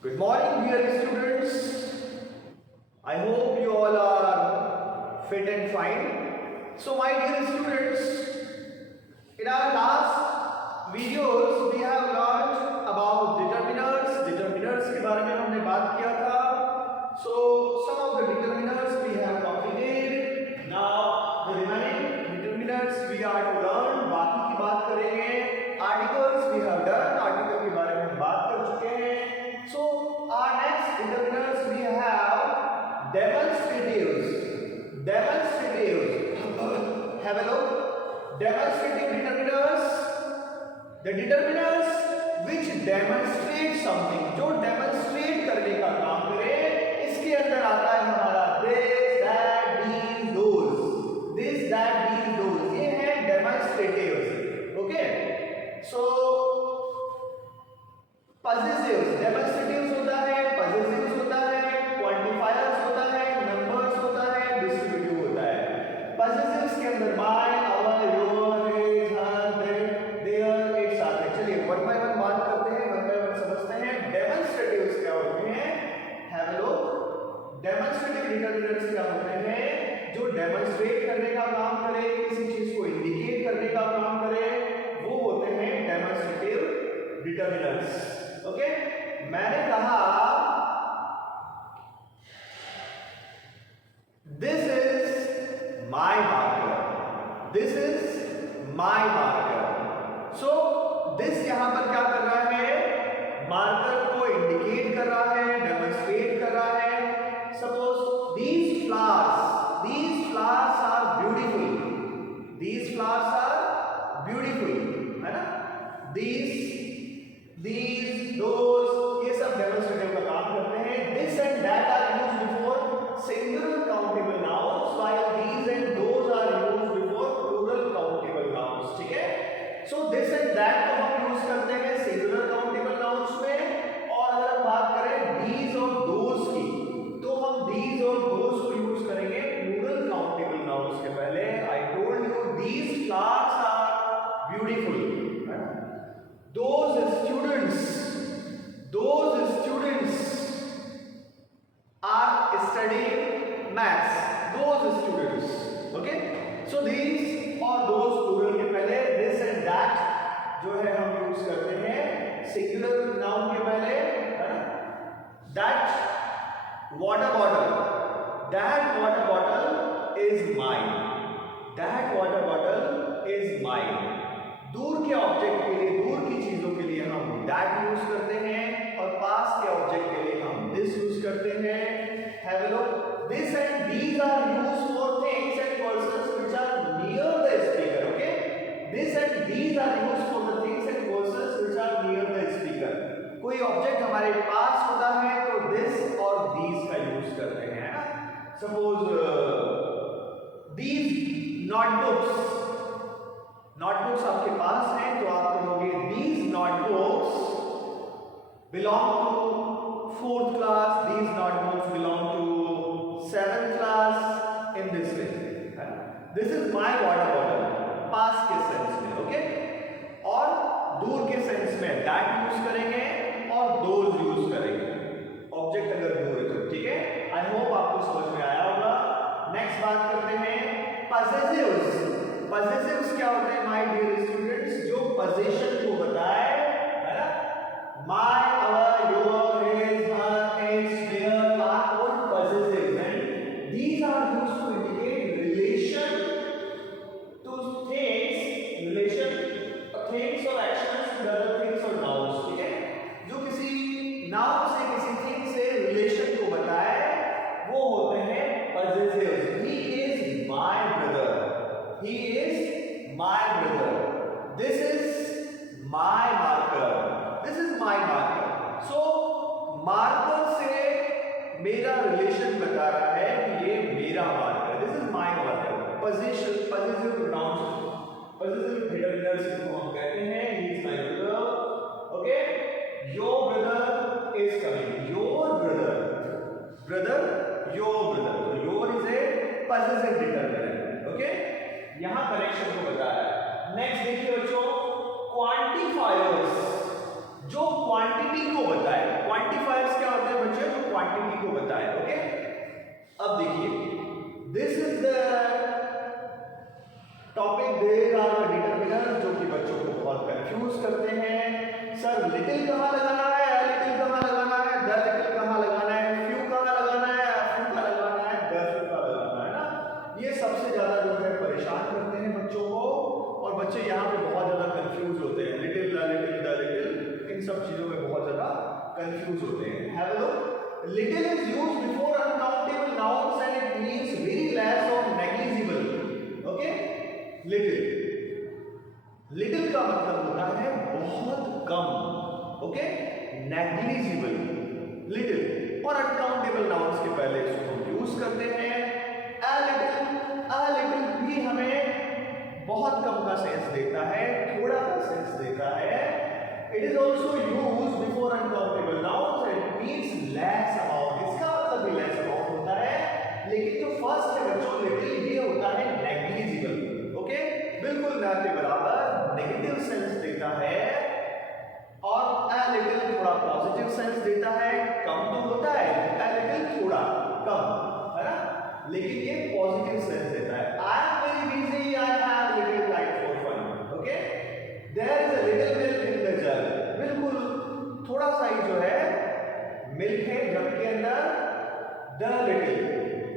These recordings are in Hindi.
Good morning, dear students. I hope you all are fit and fine. So, my dear students, in our last videos we have learned about determiners. Determiners के बारे में हमने बात किया था. So, some of the determiners we have completed. Now, the remaining determiners we are to learn. बाकी की बात करेंगे. Articles we have done. Article के बारे में हम बात कर चुके हैं. So, our next determiners we have demonstratives. Have a look. Demonstrative determiners. The determiners which demonstrate something. जो demonstrate करने का काम करे, इसके अंदर आता है हमारा this, that, these, those. This, that, these, those. ये है demonstratives. Okay. So possessives, demonstratives होता है, possessives होता है, quantifiers होता है, numbers होता है, distributive होता है. Possessives के अंदर my, our, your, his, her, their, its आते हैं. चलिए one by one बात करते हैं, one by one समझते हैं. Demonstratives क्या होते हैं? Have a look. Demonstrative determinants क्या होते हैं? जो demonstrate करने का काम करे, किसी चीज को indicate करने का काम करे, वो होते हैं demonstrative determinants. ओके मैंने कहा this is my marker, this is my marker. So this यहां पर क्या कर रहा है? मार्कर को इंडिकेट कर रहा है, डेमोन्स्ट्रेट कर रहा है. Suppose these flowers are beautiful, these flowers are beautiful, है ना? these those ये सब डेमोन्स्ट्रेटिव का काम करते हैं. this and that are used before singular countable nouns while these and those are used before plural countable nouns. ठीक है. so this and that को हम यूज करते हैं singular countable nouns में, और अगर हम बात करें these और those की, तो हम these और those को यूज करेंगे plural countable nouns के पहले. I told you these flowers are beautiful. Those students are studying maths. Those students. Okay. So these और those plural के पहले this and that जो है हम यूज करते हैं singular noun के पहले, है ना? That water bottle is mine. That water bottle is mine. दूर के ऑब्जेक्ट के लिए, दूर की चीजों के लिए हम that यूज करते हैं, और पास के ऑब्जेक्ट के लिए हम this यूज करते हैं. Have a look. This and these are used for things and persons which are near the speaker. Okay. This and these are used for the things and persons which are near the speaker. कोई ऑब्जेक्ट हमारे पास होता है तो this और these का यूज करते हैं, है ना? Suppose these नोटबुक्स आपके पास हैं तो आप कहोगे these notebooks belong to 4th class, these notebooks belong to 7th class, in this way. This is my water bottle, पास के सेंस में. ओके. और दूर के सेंस में that यूज करेंगे और those यूज करेंगे, ऑब्जेक्ट अगर दूर है तो. ठीक है. आई होप आपको समझ में आया होगा. नेक्स्ट बात करते हैं possessives. possessives क्या होते हैं माय डियर स्टूडेंट्स? जो पोजीशन को बताए, है ना? my, our, your, his, her, its, their are all possessives, and these are used to indicate relation to things, relation of things or actions to other things or nouns. ठीक है. जो किसी नाउन से किसी थिंग से रिलेशन को बताए वो होते हैं possessives. he is my brother. He is my brother. This is my marker. This is my marker. So marker से मेरा रिलेशन बता रहा है कि ये मेरा marker. This is my marker. Possessive pronouns, possessive determinants को हम कहते हैं. He is my brother. Okay. Your brother is coming. Your brother, your brother. So your is a possessive determinant. Okay. यहां कनेक्शन को बताया है. नेक्स्ट देखिए बच्चों, क्वांटिफायर्स जो क्वांटिटी को बताए. क्वांटिफायर्स लिटिल कहाँ लगाना है, a little कहाँ लगाना है, the little कहाँ लगाना है, few कहाँ लगाना है, a few कहाँ लगाना है, the few कहाँ लगाना है ना। ये सबसे ज्यादा जो है परेशान करते हैं बच्चों को, और बच्चे यहाँ पे बहुत ज्यादा कंफ्यूज होते हैं। Little, the little, the little, इन सब चीजों में बहुत ज्यादा कंफ्यूज होते हैं। Have a look, little is used before uncountable nouns and it means very less और नेग्लिजिबल। ओके, लिटिल, लिटिल का मतलब होता है बहुत कम। ओके, नेग्लिजिबल, लिटिल, और अनकाउंटेबल नाउन्स के पहले इसको हम यूज करते हैं। a little भी हमें बहुत कम का सेंस देता है, थोड़ा का सेंस देता है। It is also use before uncountable nouns and it means less amount, इसका मतलब भी लेस अमाउंट होता है। लेकिन जो फर्स्ट है बच्चों लिटिल, ये होता है नेग्लिजिबल। ओके, बिल्कुल ना के बराबर नेगेटिव सेंस देता है, और a little थोड़ा पॉजिटिव सेंस देता है। कम तो होता है, a little थोड़ा कम है ना, लेकिन ये पॉजिटिव सेंस देता है। I am very busy, I have little time for fun. Okay, there is a little milk in the jar. बिल्कुल थोड़ा सा ही जो है मिल्क है जग के अंदर। The little,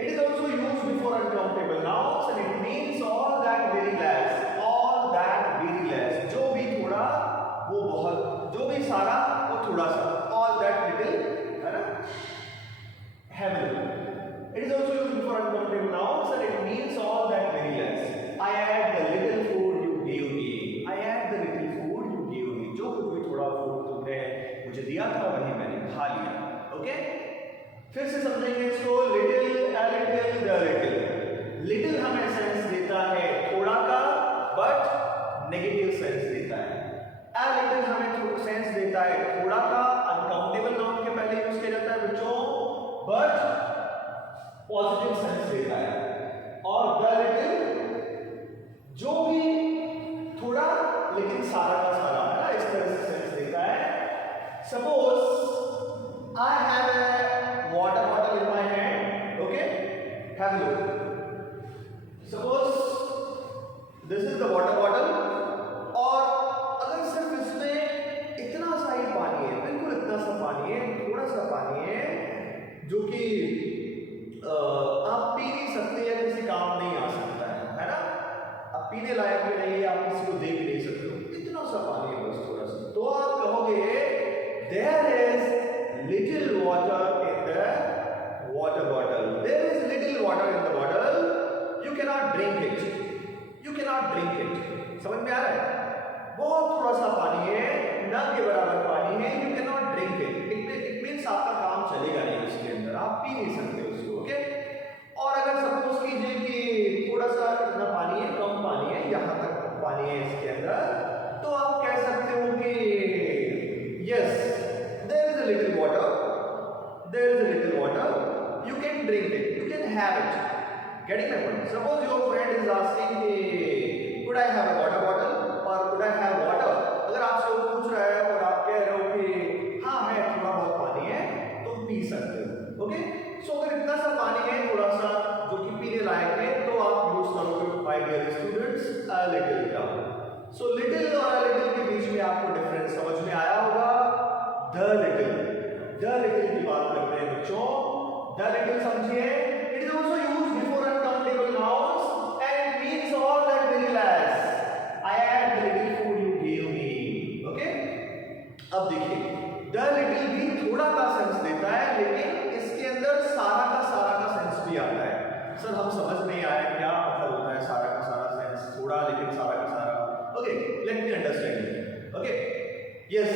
it is also used before uncountable nouns and it means all that very less, all that very less, जो भी थोड़ा वो बहुत, जो भी सारा वो थोड़ा सा, all that little है ना। Have a look, it is also used before uncountable nouns and it means all that very less. I had the little food you gave me, I had the little food you gave me, जो कुछ भी थोड़ा फूड तुमने मुझे दिया था वही मैंने खा लिया। ओके, फिर से समझेंगे इसको। Little, a little, the little, little हमें सेंस देता है थोड़ा का, बट नेगेटिव सेंस देता है। a little हमें सेंस देता है थोड़ा का, अनकाउंटेबल नाउन के पहले यूज किया जाता है बच्चों, बट पॉजिटिव सेंस देता है। और the little जो भी थोड़ा लेकिन सारा का सारा है ना, इस तरह से सेंस देता है। Suppose I have a water bottle in my hand. Okay, have a look. Suppose this is the water bottle, और अगर सिर्फ इसमें इतना सा ही पानी है, बिल्कुल इतना सा पानी है, थोड़ा सा पानी है, जो कि आप पी नहीं सकते या किसी काम नहीं आ सकता है ना, आप पीने लायक भी नहीं है, आप किसी को दे भी नहीं सकते हो, इतना सा पानी है बस थोड़ा सा, तो आप कहोगे there is little water in the water bottle. There is little water in the bottle. You cannot drink it. You cannot drink it. समझ में आ रहा है? बहुत थोड़ा सा पानी है, न के बराबर पानी है. You cannot drink it. It means आपका काम चलेगा नहीं उसके अंदर, आप पी नहीं सकते उसको. ओके? और अगर सपोज कीजिए कि थोड़ा सा इतना पानी है, कम पानी है, यहाँ तक पानी है इसके अंदर, तो आप कह सकते हो कि yes, there is a little water. There is a little water. You can drink it. You can have it. Getting my point? Suppose your friend is asking, could I have a water bottle or could I have water? अगर आपसे वो पूछ रहा है और आप कह रहे हो कि हाँ है, थोड़ा बहुत पानी है, तो पी सकते हो. ओके? सो अगर इतना सा पानी है, थोड़ा सा जो कि पीने लायक है, तो आप यूज करोगे my dear students a little का. सो little और a little के बीच में आपको डिफरेंस समझ में आया होगा. The little की बात करते हैं बच्चों. The little समझिए, it is also used before uncountable nouns and it means all that very less. I had the little food you gave me. Okay? अब देखिए, the little भी थोड़ा का सेंस देता है, लेकिन इसके अंदर सारा का सेंस भी आता है. सर हम समझ नहीं आया क्या मतलब होता है सारा का सारा सेंस, थोड़ा लेकिन सारा का सारा. Okay, let me understand it. Okay? Yes.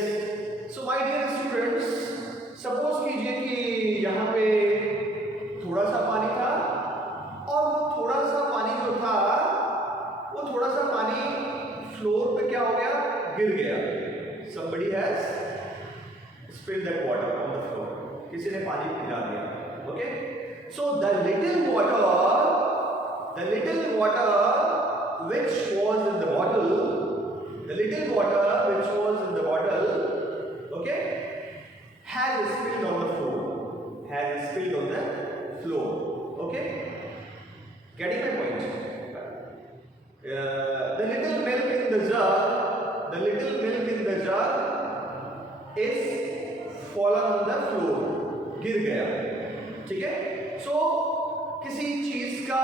So my dear students, suppose कीजिए कि यहाँ पे थोड़ा सा पानी था, और थोड़ा सा पानी जो था, वो थोड़ा सा पानी फ्लोर पे क्या हो गया, गिर गया. Somebody has spilled that water on the floor. किसी ने पानी पिला दिया. Okay? So the little water which was in the bottle, okay, has spilled on the floor. Okay? Getting my point? The little milk in the jar is fallen on the floor, गिर गया, ठीक है। सो किसी चीज का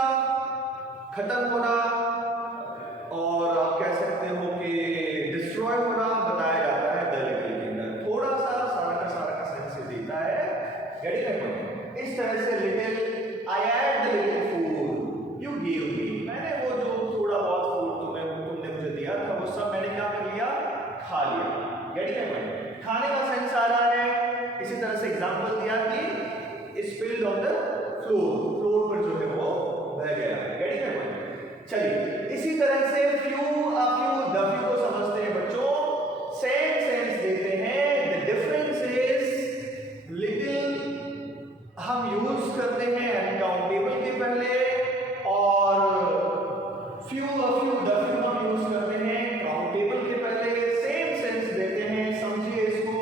खत्म होना और आप कह सकते हो कि डिस्ट्रॉय होना बताया जाता है द लिटिल के अंदर। थोड़ा सा सारा का सेंस देता है, गेट इट? इस तरह से little, I had the little food you give me, मैंने वो जो थोड़ा बहुत फूड तुमने मुझे दिया था वो सब मैंने क्या कर लिया, खा लिया, गेट इट? खाने का सेंस आ रहा है। इसी तरह से एग्जांपल दिया कि स्पिल्ड ऑन द फ्लोर पर जो है वो बह गया, गेट इट? चलिए इसी तरह से few, a few, the few को समझते हैं बच्चों, सेम सेंस देते हैं। द डिफरेंस इज लिटिल हम यूज करते हैं अनकाउंटेबल के पहले, और few, a few, the few हम यूज करते हैं काउंटेबल के पहले। सेम सेंस देते हैं, समझिए इसको।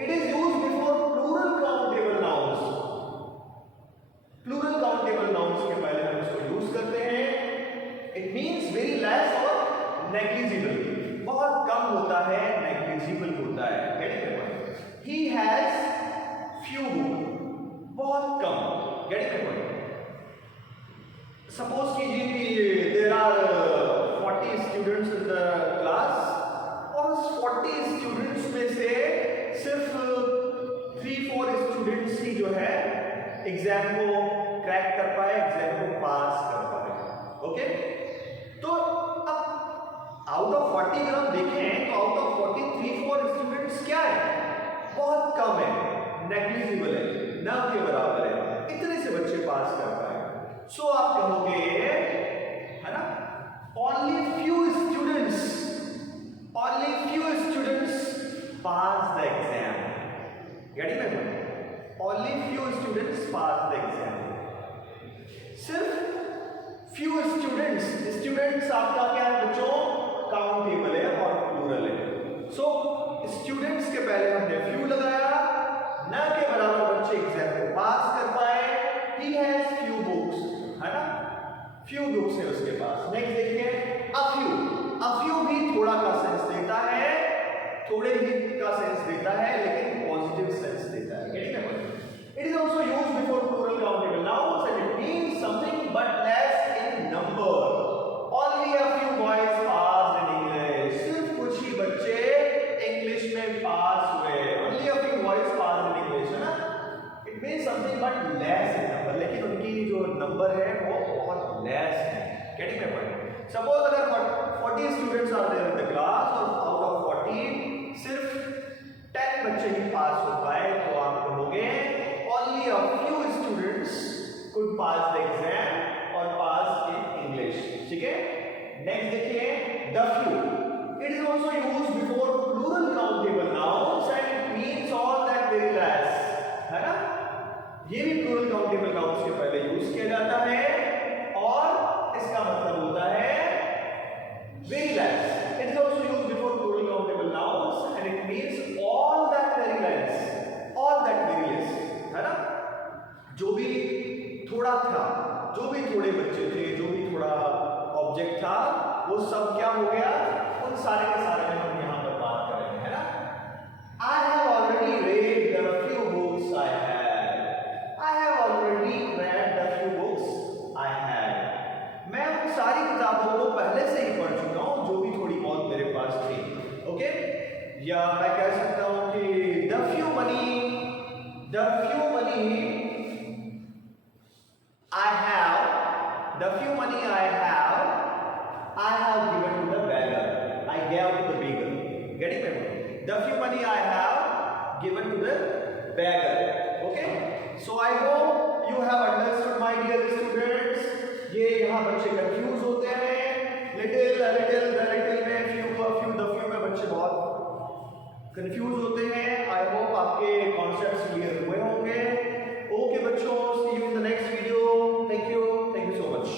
It is use before plural countable nouns, plural countable nouns के पहले हम इसको यूज करते हैं। इट मीन्स वेरी लेस और नेग्लिजिबल, बहुत कम होता है, नेग्लिजिबल होता है, get it? He has few book, बहुत कम, गेट इट? सपोज कीजिए कि there are 40 students in the class, और उस 40 स्टूडेंट्स में से सिर्फ 3-4 स्टूडेंट्स ही जो है एग्जाम को क्रैक कर पाए, एग्जाम को पास कर पाए, ओके? तो अब आउट ऑफ 40 अगर हम देखें तो आउट ऑफ 40 3-4 स्टूडेंट्स क्या है, बहुत कम है, नेग्लिजिबल है, ना के बराबर है, इतने से बच्चे पास कर पाए। सो आप कहोगे, है ना, only few students pass the exam, get it? Only few students pass the exam, सिर्फ फ्यू स्टूडेंट्स आपका क्या है बच्चों, काउंटेबल है और प्लूरल है। सो स्टूडेंट्स के पहले हमने फ्यू लगाया, ना के बराबर बच्चे एग्जाम को पास कर पाए। ही हैज फ्यू बुक्स, है ना, फ्यू बुक्स है उसके पास। नेक्स्ट देखिए अ फ्यू भी थोड़ा का सेंस देता है, थोड़े ही का सेंस देता है, लेकिन पॉजिटिव सेंस देता है, get it? It is also used before plural countable nouns and it means something but less in number. Only a few boys pass in English, सिर्फ कुछ ही बच्चे इंग्लिश में पास हुए, only a few boys pass in English, है ना? It means something but less in number, लेकिन उनकी जो नंबर है वो बहुत लेस है, गेट इट? सपोज अगर 40 students are there in the class और आउट ऑफ 40 सिर्फ 10 बच्चे ही पास हो पाए, तो आप कहोगे only a few students could pass the exam और पास इन इंग्लिश, ठीक है? नेक्स्ट देखिए the few, it is also used before plural countable nouns and it means all that very less, है ना? ये भी प्लूरल काउंटेबल नाउन्स के पहले यूज किया जाता है और इसका मतलब होता है very less. It is also used before plural countable nouns and it means all that very less, है ना? जो भी थोड़ा था, जो भी थोड़े बच्चे थे, जो भी थोड़ा ऑब्जेक्ट था, वो सब क्या हो गया, उन सारे के सारे में हम यहाँ पर बात कर रहे हैं, है ना? I have already read the few books I had. I have already read the few books I had. मैं उन सारी किताबों को पहले से ही पढ़ चुका हूं जो भी थोड़ी बहुत मेरे पास थी, ओके? या मैं कह सकता हूं कि the few money I have given to the beggar. I gave to the beggar. Getting my point? The few money I have given to the beggar. Okay? So I hope you have understood, my dear students. ये यहाँ बच्चे कंफ्यूज होते हैं, लिटिल में फ्यू द फ्यू में बच्चे बहुत कंफ्यूज होते हैं। आई होप आपके कॉन्सेप्ट्स क्लियर हुए होंगे। ओके बच्चों, see you in the next video. Thank you so much.